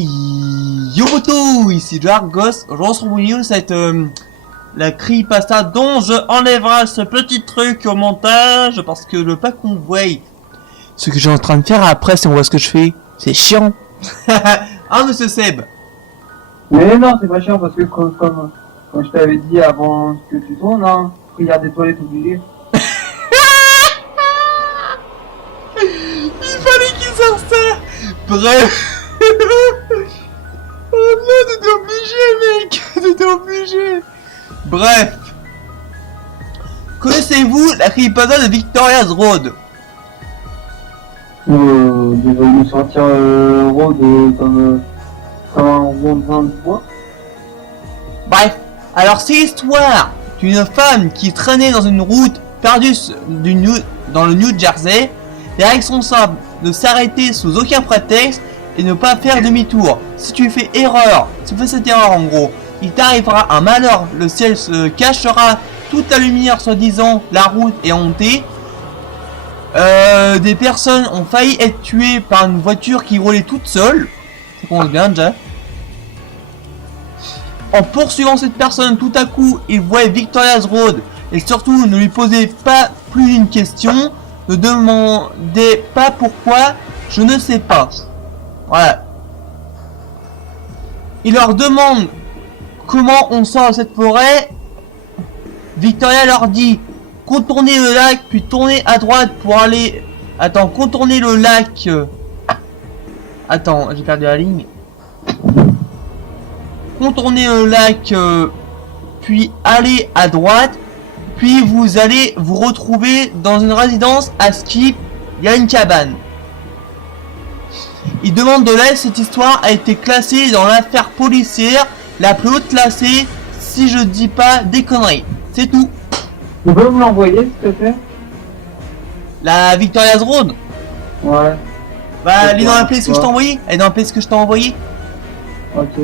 Yoboto, ici Jargos. Aujourd'hui on se retrouve cette la creepypasta dont je enlèverai ce petit truc au montage parce que le pas qu'on voit ce que j'ai en train de faire après si on voit ce que je fais, c'est chiant. Ah monsieur Seb. Mais non, c'est pas chiant parce que comme je t'avais dit avant que tu tournes, hein, regarde des toilettes obligées. Il fallait qu'il sorte ça. Bref. Oh non, t'étais obligé mec. T'étais obligé. Bref. Connaissez-vous la creepypasta de Victoria's Road? Ils veulent nous sortir Road comme un rond de bois. Bref, alors c'est l'histoire d'une femme qui traînait dans une route perdue dans le New Jersey. Les règles sont simples, de s'arrêter sous aucun prétexte et ne pas faire demi-tour. Si tu fais cette erreur en gros, il t'arrivera un malheur, le ciel se cachera, toute la lumière soi-disant, la route est hantée. Des personnes ont failli être tuées par une voiture qui roulait toute seule. Ça commence bien déjà. En poursuivant cette personne, tout à coup, il voyait Victoria's Road et surtout ne lui posez pas plus d'une question, ne demandez pas pourquoi, je ne sais pas. Voilà. Il leur demande comment on sort de cette forêt. Victoria leur dit contournez le lac puis tournez à droite pour aller... Attends, contournez le lac... Attends, j'ai perdu la ligne. Contournez le lac, puis allez à droite, puis vous allez vous retrouver dans une résidence à Skip, il y a une cabane. Il demande de l'aide, cette histoire a été classée dans l'affaire policière la plus haute classée, si je dis pas des conneries. C'est tout. Tu peux me l'envoyer s'il te plaît? La Victoria's Road? Ouais. Bah, elle est dans la playlist que je t'ai envoyé. Elle est dans la playlist que je t'ai envoyé. Ok.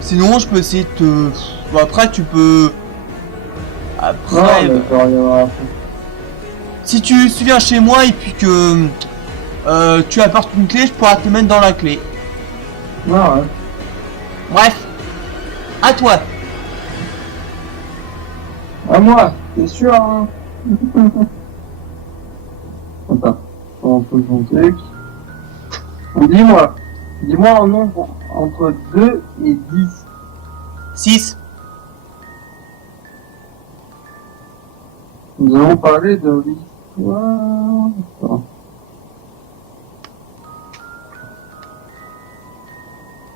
Sinon, je peux essayer de te... Bon, après, tu peux... Après... Non, si tu viens chez moi et puis que... tu apportes une clé, je pourrais te mettre dans la clé. Non, ouais. Bref. À toi. À moi, c'est sûr, hein. Attends, on peut son truc. Dis-moi un nombre entre 2 et 10. 6. Nous allons parler de l'histoire. Attends.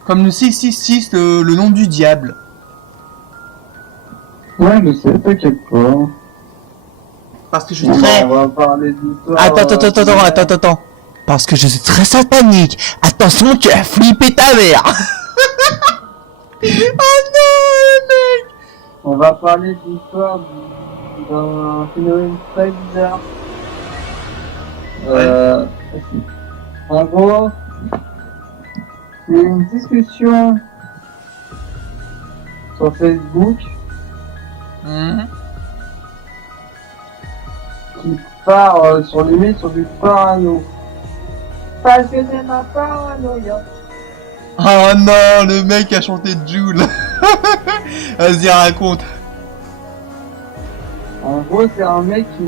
Comme le 666, le nom du diable. Ouais, je sais, t'inquiète pas. Parce que je suis très... On va parler d'histoire. Attends. Parce que je suis très satanique. Attention, tu as flippé ta mère. Oh non, mec. On va parler d'histoire d'un phénomène très bizarre. En gros, c'est une discussion sur Facebook qui part sur limite sur du parano. Parce que c'est ma paranoïa. Oh non, le mec a chanté Joule. Vas-y, raconte. En gros, c'est un mec qui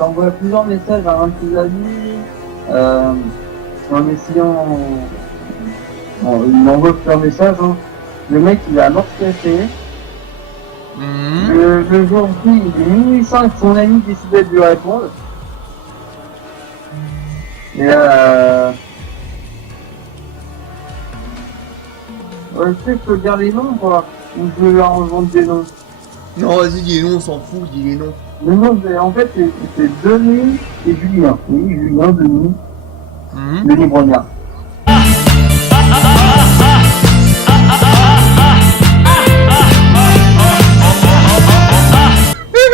envoie plusieurs messages à un de ses amis, en essayant... Bon, il envoie plusieurs messages, hein. Le mec, il a mort caché. Le jour J, il est minuit 5, son ami décidait de lui répondre. Et ouais, je peux dire les noms, quoi. Ou je veux leur revendre des noms. Non, vas-y, dis les noms, on s'en fout, dis les noms. Le nom, en fait, c'est Denis et Julien. Oui, Julien, Denis. Denis Brognard.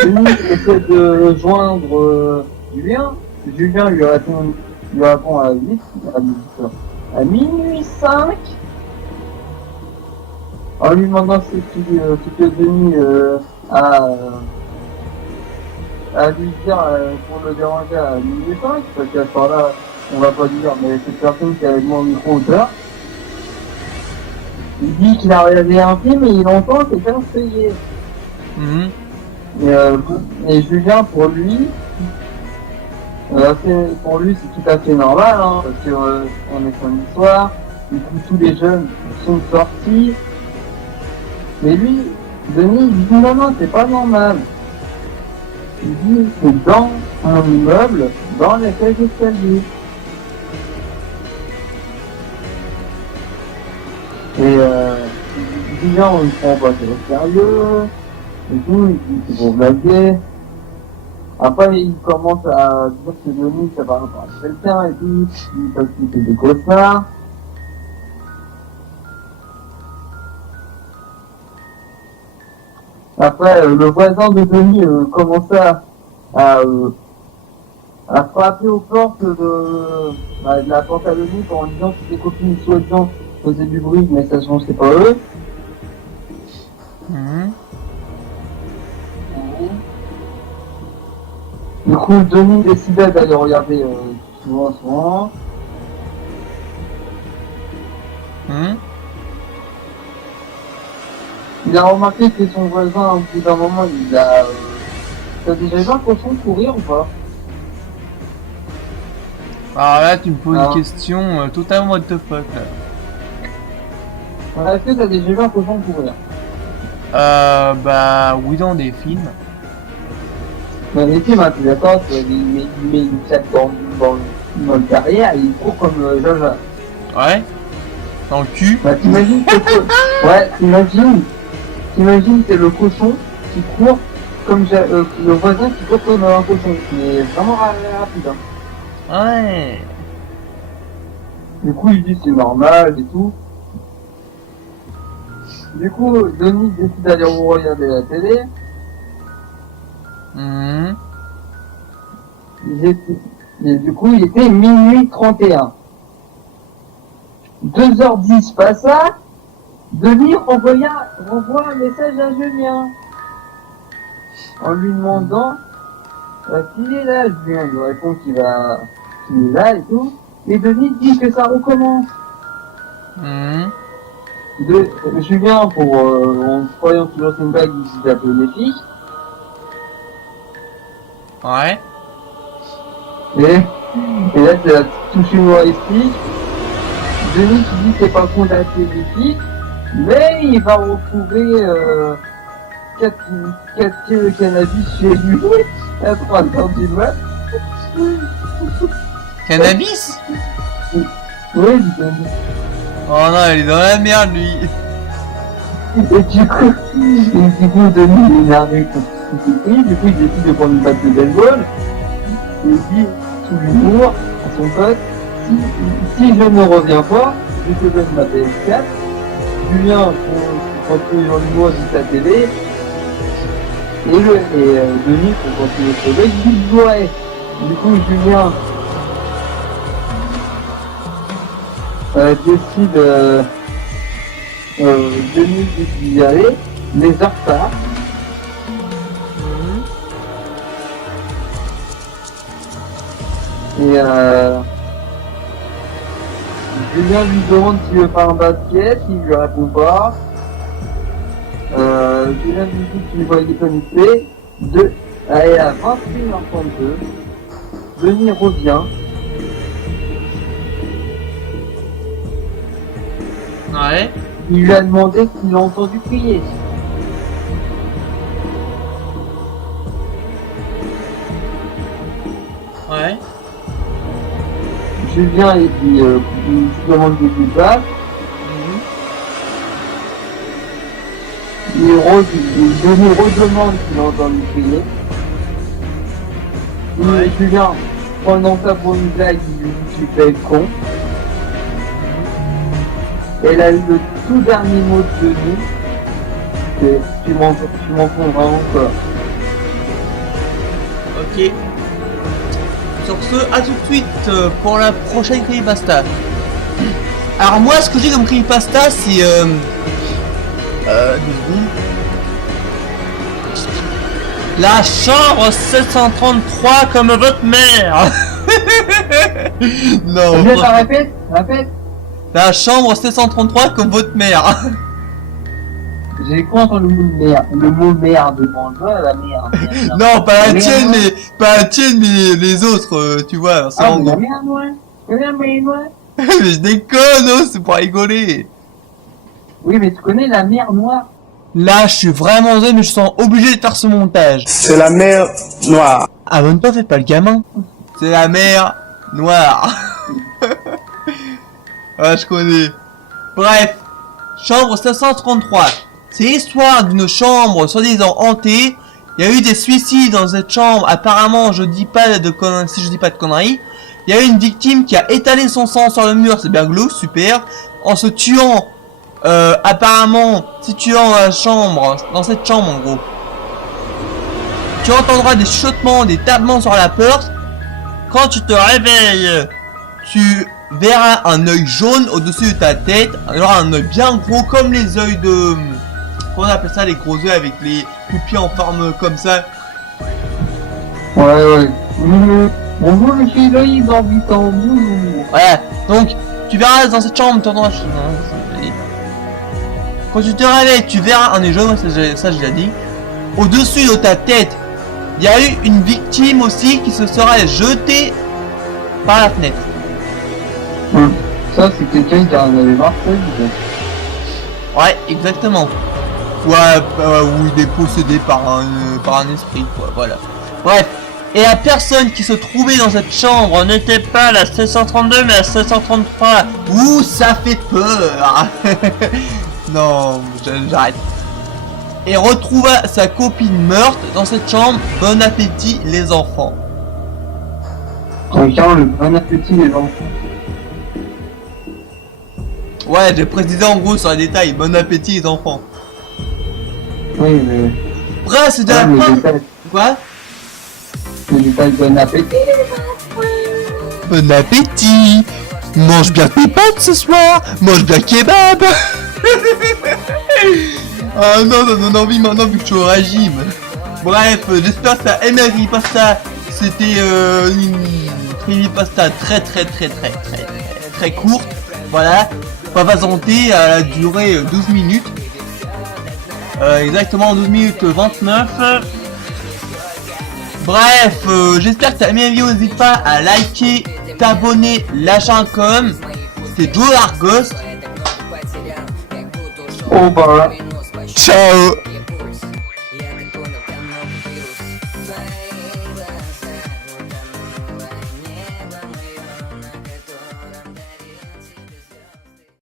Denis essaie de joindre Julien. Julien lui répond à 8, à minuit 5. En lui demandant si que Denis à lui dire pour le déranger à minuit 5, parce qu'à ce temps-là, on va pas dire, mais cette personne qui est avec moi au micro-auteur, il dit qu'il a regardé un film et il entend quelqu'un se payer. Mhm. Et Julien, pour lui, c'est tout à fait normal, hein, parce que on est samedi soir, du coup tous les jeunes sont sortis. Mais lui, Denis, il dit non, c'est pas normal. Il dit c'est dans mon immeuble, dans la cage d'escalier. Et Julien, on ne prend pas très au sérieux, et tout, il dit c'est pour blaguer. Après, il commence à dire que Denis, ça va rapport à quelqu'un et tout, parce qu'il fait des cauchemars. Après, le voisin de Denis commençait à frapper aux portes de la porte à Denis en disant que ses copines soi-disant faisaient du bruit, mais ça change, c'est pas eux. Mhm. Du coup, Denis décidait d'aller regarder souvent. Mhm. Il a remarqué que son voisin, au bout d'un moment, il a... T'as déjà vu un cochon courir ou pas? Alors là, tu me poses Ah. une question totalement what the fuck. Là. Est-ce que t'as déjà vu un cochon courir? Bah oui, dans des films. Dans les films, hein, t'es d'accord, il met une chatte dans le derrière et il court comme Jaja. Ouais. Dans le cul. Bah t'imagines ouais, t'imagines c'est le cochon qui court comme le voisin qui court comme un cochon. Mais vraiment rapide. Hein. Ouais. Du coup, il dit c'est normal et tout. Du coup, Denis décide d'aller regarder la télé. Mhm. Et du coup, il était minuit 31. 2h10 passa. Denis renvoie un message à Julien. En lui demandant s'il est là. Julien lui répond qu'il est là et tout. Et Denis dit que ça recommence. Mhm. Julien, en croyant toujours c'est une blague, il dit d'appeler les filles. Ouais. Et là, c'est la touche humoristique. Denis qui dit que c'est pas con d'appeler les filles, mais il va retrouver 4 kilos de cannabis chez lui à 3h du mat. Cannabis? Oui, dit Denis. Oh non, il est dans la merde lui. Et du coup, Denis il est énervé contre ce qu'il fait. Du coup, il décide de prendre une batte de baseball. Et il dit, sous l'humour, à son pote, si je ne reviens pas, je te donne ma PS4. Julien, pour continuer dans l'humour, dit sa télé. Et Denis, pour continuer le projet, il dit ouais. Du coup, Julien décide... Denis décide d'y aller. Les heures passent. Et Julien lui demande s'il veut faire un basket, il lui répond pas. Julien lui dit qu'il va y connecter. Allez, à 21h32, Denis revient. Ouais. Il lui a demandé s'il a entendu crier. Ouais. Julien il se demande ce qui se passe. Denis redemande s'il a entendu crier. Ouais. Julien, pendant ça pour une blague, il lui dit tu fais le con. Elle a eu le tout dernier mot de Denis. C'est tu m'en fous vraiment quoi. Ok. Sur ce, à tout de suite pour la prochaine creepypasta. Alors moi, ce que j'ai comme creepypasta, c'est 2 secondes. La chambre 733 comme votre mère. Non, Bien, ça répète. la chambre 733 comme votre mère. J'ai quoi entendre le mot merde devant la merde. Non, pas la La tienne, merde. pas la tienne, mais les autres, tu vois. C'est Ah, en mais la gros. merde, ouais. La merde, ouais. Mais je déconne, oh, c'est pour rigoler. Oui, mais tu connais la mer noire. Là, je suis vraiment désolé, mais je sens obligé de faire ce montage. C'est la mer Noire. Ah, bonne pas, fais pas le gamin. C'est la mer noire. Ah, je connais. Bref, chambre 533. C'est l'histoire d'une chambre soi-disant hantée. Il y a eu des suicides dans cette chambre. Apparemment, je dis pas de conneries, si je dis pas de conneries. Il y a eu une victime qui a étalé son sang sur le mur, c'est bien glauque, super. En se tuant, apparemment, si tu es dans la chambre, dans cette chambre en gros, tu entendras des chuchotements, des tapements sur la porte. Quand tu te réveilles, tu verras un œil jaune au-dessus de ta tête. Alors un œil bien gros comme les œils de... Comment on appelle ça, les gros œils avec les pupilles en forme comme ça. Ouais. Bonjour, monsieur Loïc, habitant. Bonjour. Voilà, donc tu verras dans cette chambre, tu entendras... Quand tu te réveilles, tu verras un œil jaune, ça j'ai déjà dit. Au-dessus de ta tête, il y a eu une victime aussi qui se serait jetée par la fenêtre. Ça, c'est quelqu'un qui en avait marre, Ouais, exactement. Ouais, ou il est possédé par un esprit, quoi, voilà. Bref, et la personne qui se trouvait dans cette chambre n'était pas la 732, mais la 733. Ouh, ça fait peur. Non, j'arrête. Et retrouva sa copine morte dans cette chambre. Bon appétit, les enfants. Tiens, le bon appétit, les enfants. Ouais, j'ai précisé en gros sur les détails. Bon appétit, les enfants. Oui, mais... Bref, c'est de la le fin. détail, Quoi? le détail bon appétit. Bon appétit. Mange bien tes pâtes ce soir. Mange bien kebab. Ah non, ça donne envie maintenant vu que je suis au régime. Bref, j'espère que ça creepypasta. C'était une creepypasta très courte. Voilà. Papa Santé a duré 12 minutes. Exactement 12 minutes 29. Bref, j'espère que t'as aimé la vidéo. N'hésite pas à liker, t'abonner, lâcher un com. C'est Joe Argos. Oh bah... Ciao.